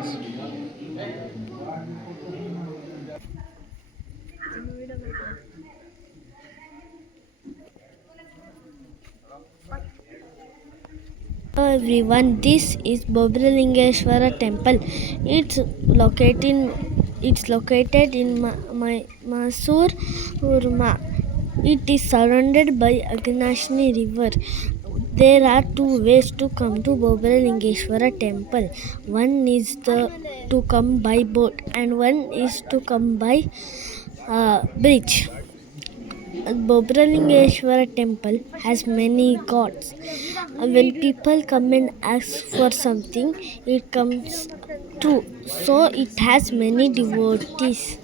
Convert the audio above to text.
Hello everyone, this is Bobralingeshwara Temple. It's located in Mysore, Urma. It is surrounded by Agnashni River. There are two ways to come to Bobralingeshwara Temple. One is to come by boat, and one is to come by bridge. Bobralingeshwara temple has many gods. When people come and ask for something, it comes true. So it has many devotees.